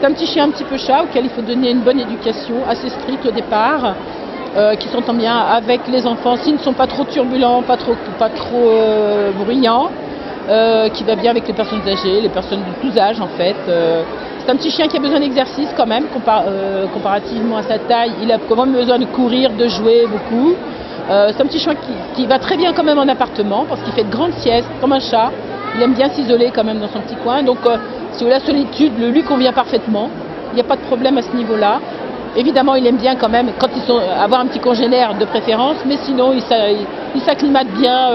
C'est un petit chien un petit peu chat auquel il faut donner une bonne éducation, assez stricte au départ, qui s'entend bien avec les enfants, s'ils ne sont pas trop turbulents, pas trop bruyants, qui va bien avec les personnes âgées, les personnes de tous âges en fait. C'est un petit chien qui a besoin d'exercice quand même, comparativement à sa taille. Il a quand même besoin de courir, de jouer beaucoup. C'est un petit chien qui va très bien quand même en appartement, parce qu'il fait de grandes siestes, comme un chat. Il aime bien s'isoler quand même dans son petit coin. Donc si la solitude lui convient parfaitement, il n'y a pas de problème à ce niveau-là. Évidemment, il aime bien quand même, quand ils sont, avoir un petit congénère de préférence, mais sinon il s'acclimate bien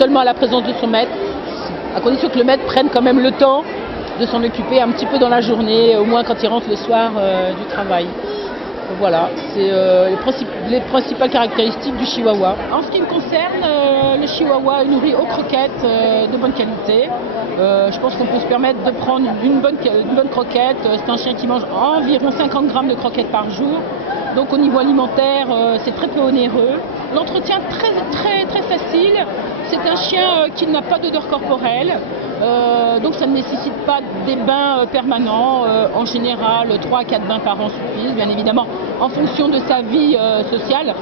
seulement à la présence de son maître, à condition que le maître prenne quand même le temps de s'en occuper un petit peu dans la journée, au moins quand il rentre le soir du travail. Voilà, c'est les principales caractéristiques du chihuahua. En ce qui me concerne, le chihuahua est nourri aux croquettes de bonne qualité. Je pense qu'on peut se permettre de prendre une bonne croquette. C'est un chien qui mange environ 50 grammes de croquettes par jour. Donc au niveau alimentaire, c'est très peu onéreux. L'entretien très facile. C'est un chien qui n'a pas d'odeur corporelle. Donc ça ne nécessite pas des bains permanents. En général, 3 à 4 bains par an suffisent, bien évidemment, en fonction de sa vie sociale.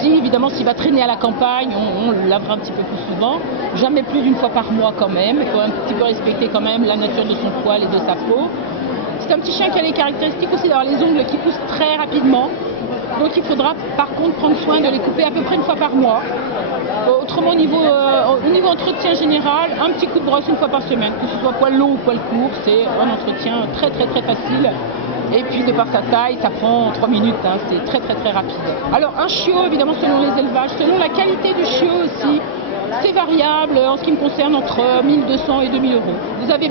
S'il va traîner à la campagne, on le lavera un petit peu plus souvent. Jamais plus d'une fois par mois quand même. Il faut un petit peu respecter quand même la nature de son poil et de sa peau. C'est un petit chien qui a les caractéristiques aussi d'avoir les ongles qui poussent très rapidement. Donc il faudra par contre prendre soin de les couper à peu près une fois par mois. Autrement, au niveau entretien général, un petit coup de brosse une fois par semaine, que ce soit poil long ou poil court, c'est un entretien très facile. Et puis de par sa taille, ça prend 3 minutes, hein, c'est très rapide. Alors un chiot, évidemment selon les élevages, selon la qualité du chiot aussi, c'est variable en ce qui me concerne entre 1200 et 2000 euros. Vous avez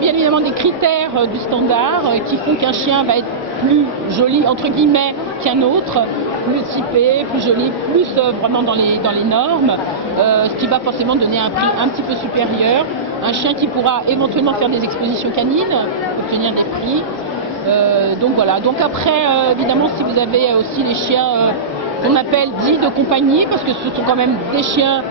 bien évidemment des critères du standard qui font qu'un chien va être plus joli entre guillemets qu'un autre, plus typé, plus joli, plus vraiment dans les normes, ce qui va forcément donner un prix un petit peu supérieur. Un chien qui pourra éventuellement faire des expositions canines, obtenir des prix. Donc voilà. Donc après, évidemment, si vous avez aussi les chiens qu'on appelle dits de compagnie, parce que ce sont quand même des chiens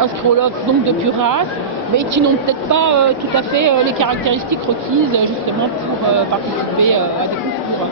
inscrits au lot, donc de pure race, mais qui n'ont peut-être pas tout à fait les caractéristiques requises justement pour participer à des concours.